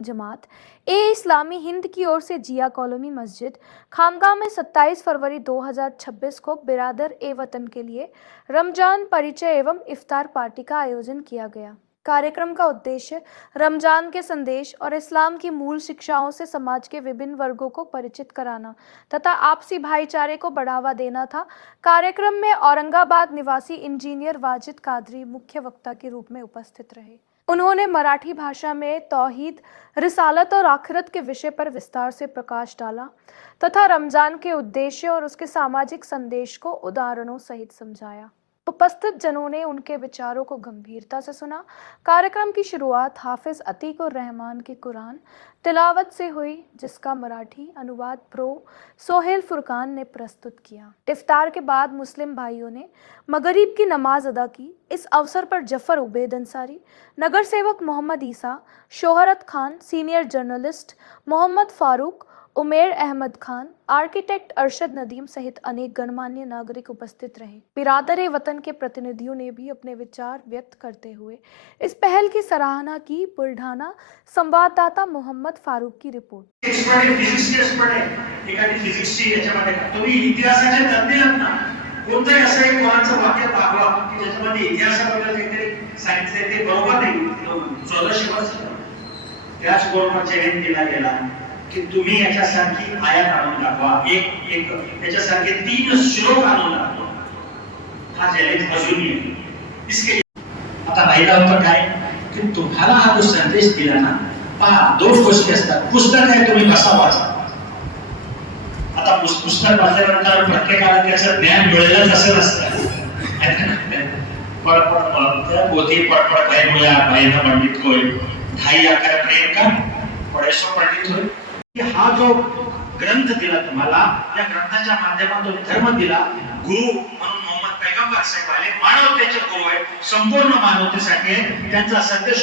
जमात ए इस्लामी हिंद की ओर से जिया कॉलोनी मस्जिद खामगाह में 27 फरवरी 2026 को बिरादर ए वतन के लिए रमजान परिचय एवं इफ्तार पार्टी का आयोजन किया गया। कार्यक्रम का उद्देश्य रमजान के संदेश और इस्लाम की मूल शिक्षाओं से समाज के विभिन्न वर्गों को परिचित कराना तथा आपसी भाईचारे को बढ़ावा देना था। कार्यक्रम में औरंगाबाद निवासी इंजीनियर वाजिद कादरी मुख्य वक्ता के रूप में उपस्थित रहे। उन्होंने मराठी भाषा में तौहीद, रिसालत और आखिरत के विषय पर विस्तार से प्रकाश डाला तथा रमजान के उद्देश्य और उसके सामाजिक संदेश को उदाहरणों सहित समझाया। उपस्थित जनों ने उनके विचारों को गंभीरता से सुना। कार्यक्रम की शुरुआत हाफिज अतीक उर रहमान की कुरान तिलावत से हुई, जिसका मराठी अनुवाद प्रो सोहेल फुरकान ने प्रस्तुत किया। इफ्तार के बाद मुस्लिम भाइयों ने मगरिब की नमाज अदा की। इस अवसर पर जफर उबैद अंसारी, नगर सेवक मोहम्मद ईसा, शोहरत खान, सीनियर जर्नलिस्ट मोहम्मद फारूक, उमेर अहमद खान, आर्किटेक्ट अरशद नदीम सहित अनेक गणमान्य नागरिक उपस्थित रहे। बिरादर वतन के प्रतिनिधियों ने भी अपने विचार व्यक्त करते हुए इस पहल की सराहना की। बुल्ढाणा संवाददाता मोहम्मद फारूक की रिपोर्ट। कोणतंही असं एक कोणाचं वाक्य दाखवा की ज्याच्यामध्ये इतिहासाबद्दल काहीतरी सांगितलंय ते बरोबर नाही. 1400 वर्ष त्याच गोळमाच्या केला गेला की तुम्ही याच्यासारखी आयात आणून दाखवा. एक एक त्याच्यासारखे 3 श्लोक आणून दाखवा. हा चॅलेंज अजूनही आहे. इसके आता राहिला होता काय की तुम्हाला हा जो संदेश दिला ना, पहा 2 गोष्टी असतात. पुस्तक आहे, तुम्ही कसा वाचा. आता पुस्तक वाचल्यानंतर प्रत्येकाला त्याचं ज्ञान मिळेलच असं नसतं. पडपड पोथी पडपड भाई मुया भाई ना पंडित कोय ढाई आकार प्रेम का पडेसो पंडित होय. हा जो ग्रंथ दिला तुम्हाला, या ग्रंथाच्या माध्यमातून धर्म दिला. गुरु म्हणून मोहम्मद पैगंबर साहेब आले, मानवतेचे गुरु आहे, संपूर्ण मानवतेसाठी त्यांचा संदेश